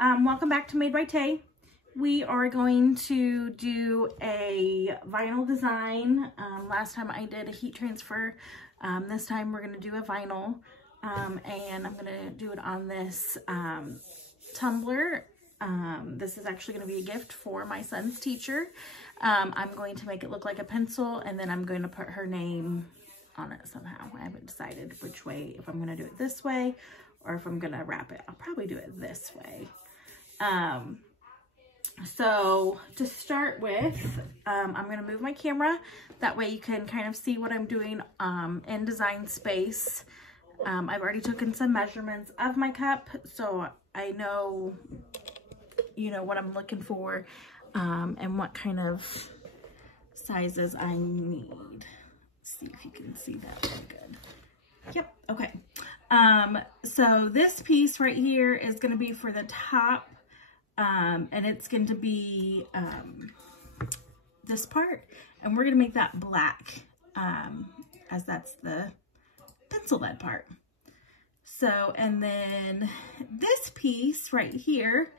Welcome back to Made by Tay. We are going to do a vinyl design. Last time I did a heat transfer. This time we're going to do a vinyl, and I'm going to do it on this tumbler. This is actually going to be a gift for my son's teacher. I'm going to make it look like a pencil, and then I'm going to put her name on it somehow. I haven't decided which way, if I'm going to do it this way or if I'm going to wrap it. I'll probably do it this way. So to start with, I'm going to move my camera. That way you can kind of see what I'm doing in Design Space. I've already taken some measurements of my cup, so I know, you know, what I'm looking for and what kind of sizes I need. Let's see if you can see that really good. Yep, okay. So this piece right here is going to be for the top. And it's going to be this part, and we're going to make that black, as that's the pencil lead part. So, and then this piece right here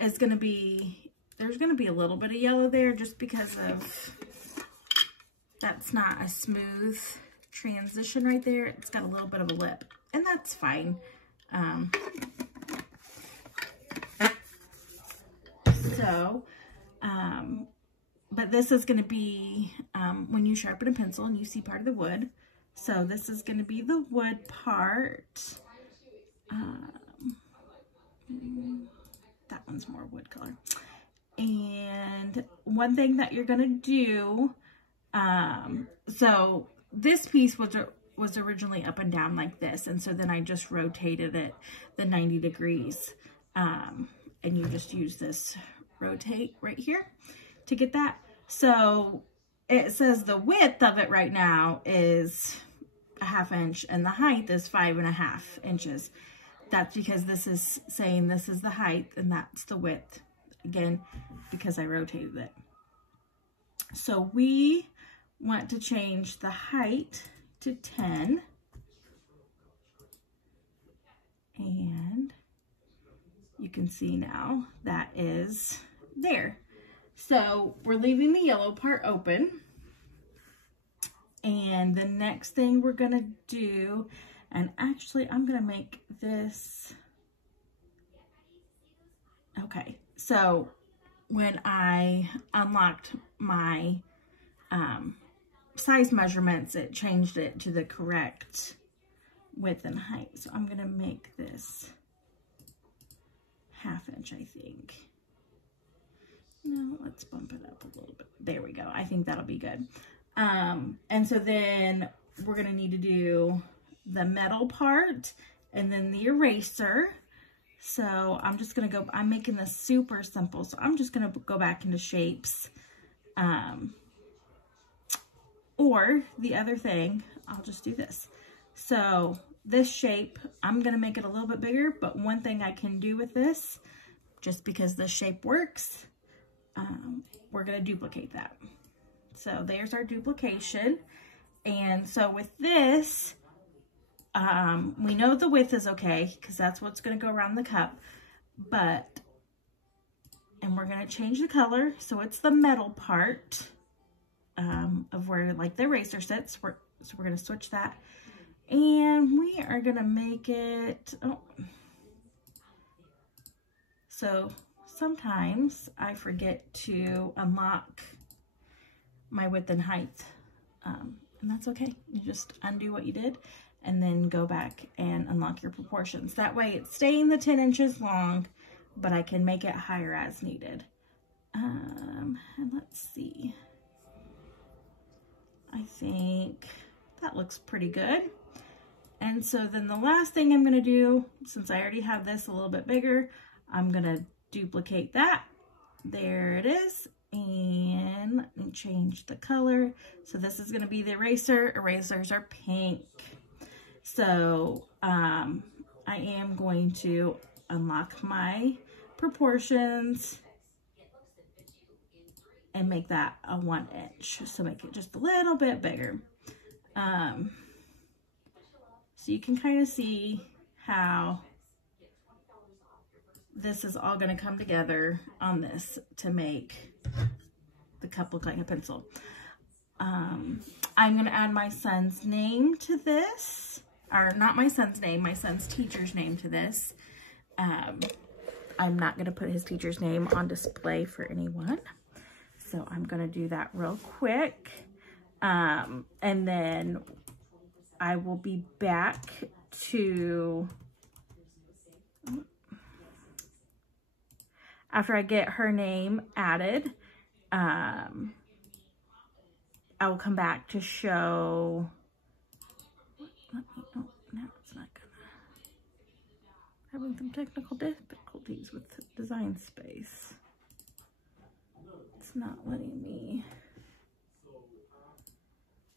is going to be, there's going to be a little bit of yellow there just because of, that's not a smooth transition right there. It's got a little bit of a lip, and that's fine. So, but this is going to be, when you sharpen a pencil and you see part of the wood. So this is going to be the wood part. That one's more wood color. And one thing that you're going to do, so this piece was originally up and down like this. And so then I just rotated it the 90 degrees. And you just use this rotate right here to get that. So it says the width of it right now is 1/2 inch and the height is 5.5 inches. That's because this is saying this is the height and that's the width, again, because I rotated it. So we want to change the height to 10, and you can see now that is there. So we're leaving the yellow part open. And the next thing we're gonna do, and actually I'm gonna make this, okay. So when I unlocked my size measurements, it changed it to the correct width and height. So I'm gonna make this 1/2 inch, I think. No, let's bump it up a little bit. There we go. I think that'll be good. And so then we're going to need to do the metal part and then the eraser. So I'm just going to go, I'm making this super simple. So I'm just going to go back into shapes. Or the other thing, I'll just do this. So this shape, I'm going to make it a little bit bigger, but one thing I can do with this, just because this shape works, we're going to duplicate that. So there's our duplication. And so with this, we know the width is okay because that's what's going to go around the cup, but, and we're going to change the color. So it's the metal part of where like the eraser sits. So we're going to switch that. And we are going to make it, so sometimes I forget to unlock my width and height, and that's okay. You just undo what you did and then go back and unlock your proportions. That way it's staying the 10 inches long, but I can make it higher as needed. And let's see. I think that looks pretty good. And so then the last thing I'm going to do, since I already have this a little bit bigger, I'm going to duplicate that. There it is. And let me change the color. So this is going to be the eraser. Erasers are pink. So I am going to unlock my proportions and make that a 1 inch. So make it just a little bit bigger. So you can kind of see how this is all going to come together on this to make the cup look like a pencil. I'm going to add my son's name to this, or not my son's name, my son's teacher's name to this. I'm not going to put his teacher's name on display for anyone. So I'm going to do that real quick. And then I will be back to, after I get her name added, I will come back to show, oh, no, it's not gonna, having some technical difficulties with Design Space. It's not letting me,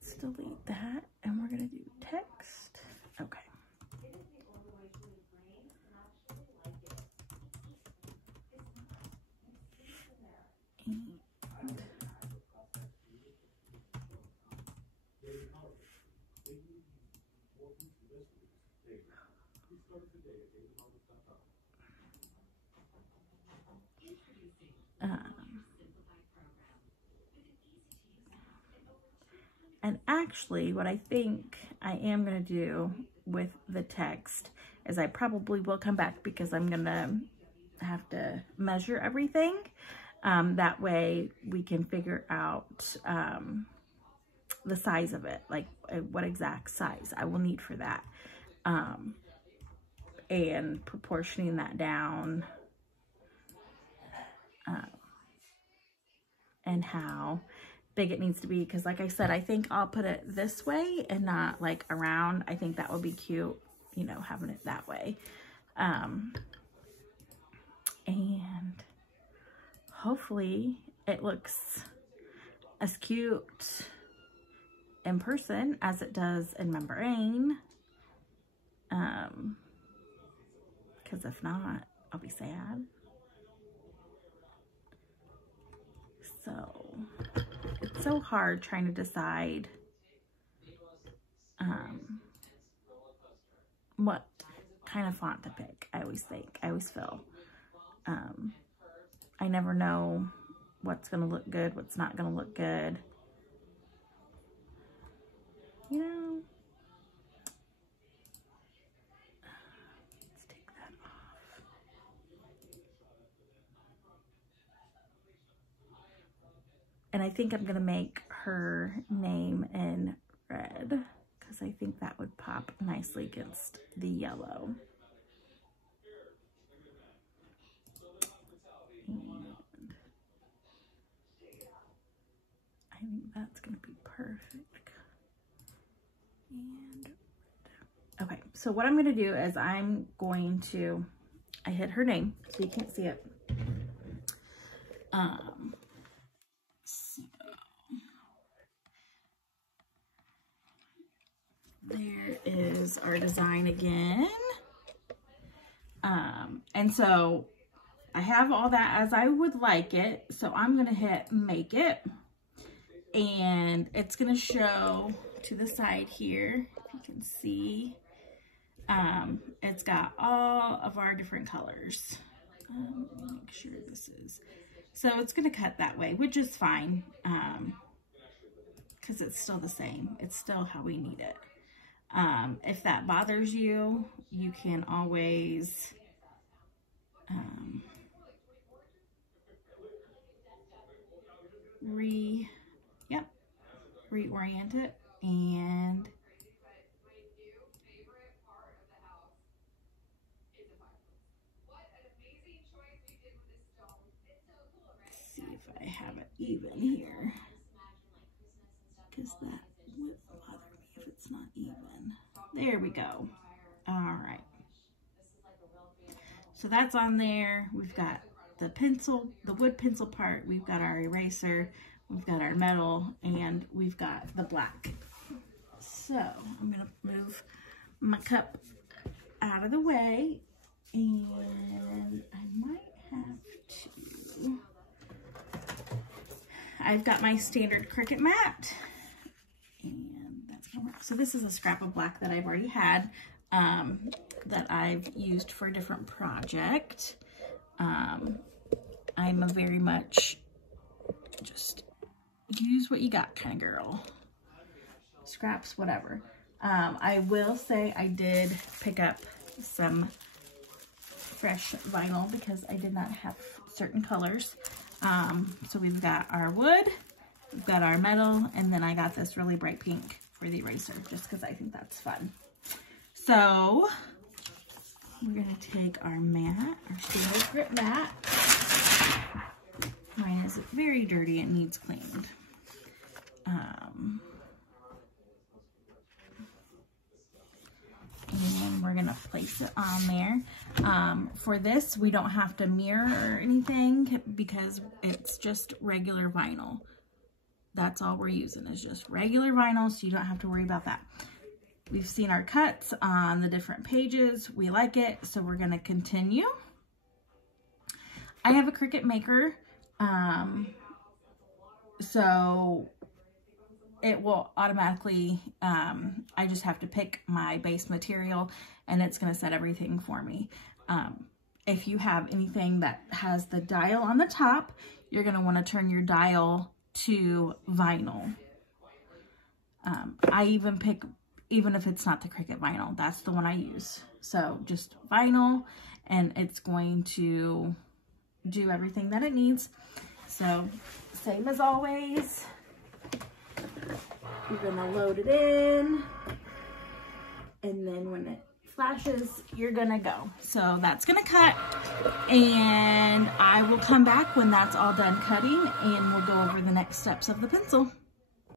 let's delete that, and we're gonna do text, okay. And actually, what I think I am going to do with the text is I probably will come back because I'm going to have to measure everything. That way we can figure out the size of it, like what exact size I will need for that. And proportioning that down. And how big it needs to be, because like I said, I think I'll put it this way and not like around. I think that would be cute, you know, having it that way. And hopefully it looks as cute in person as it does in membrane. Because if not, I'll be sad. So it's so hard trying to decide what kind of font to pick. I always feel I never know what's gonna look good, what's not gonna look good, you know. Let's take that off. And I think I'm gonna make her name in red because I think that would pop nicely against the yellow. And I think that's gonna be perfect. And okay, so what I'm gonna do is I hid her name so you can't see it. There is our design again. And so I have all that as I would like it. So I'm going to hit make it. And it's going to show to the side here, if you can see. It's got all of our different colors. Make sure this is. So it's going to cut that way, which is fine. Because it's still the same. It's still how we need it. If that bothers you, you can always reorient it and see if I have it even here, because that would bother me if it's not even. There we go. All right. So that's on there. We've got the pencil, the wood pencil part. We've got our eraser. We've got our metal, and we've got the black. So I'm going to move my cup out of the way, and I might have to. I've got my standard Cricut mat, and that's gonna work. So this is a scrap of black that I've already had, that I've used for a different project. I'm a very much just use what you got kind of girl. Scraps, whatever. I will say I did pick up some fresh vinyl because I did not have certain colors. So we've got our wood, we've got our metal, and then I got this really bright pink for the eraser just because I think that's fun. So we're gonna take our mat, our stainless grip mat. Mine is very dirty, it needs cleaned. And we're gonna place it on there. For this, we don't have to mirror or anything because it's just regular vinyl. That's all we're using is just regular vinyl, so you don't have to worry about that. We've seen our cuts on the different pages. We like it, so we're gonna continue. I have a Cricut Maker, so it will automatically, I just have to pick my base material and it's gonna set everything for me. If you have anything that has the dial on the top, you're gonna wanna turn your dial to vinyl. I even pick, even if it's not the Cricut vinyl, that's the one I use. So just vinyl, and it's going to do everything that it needs. So same as always, you're gonna load it in, and then when it flashes, you're gonna go. So that's gonna cut, and I will come back when that's all done cutting, and we'll go over the next steps of the pencil.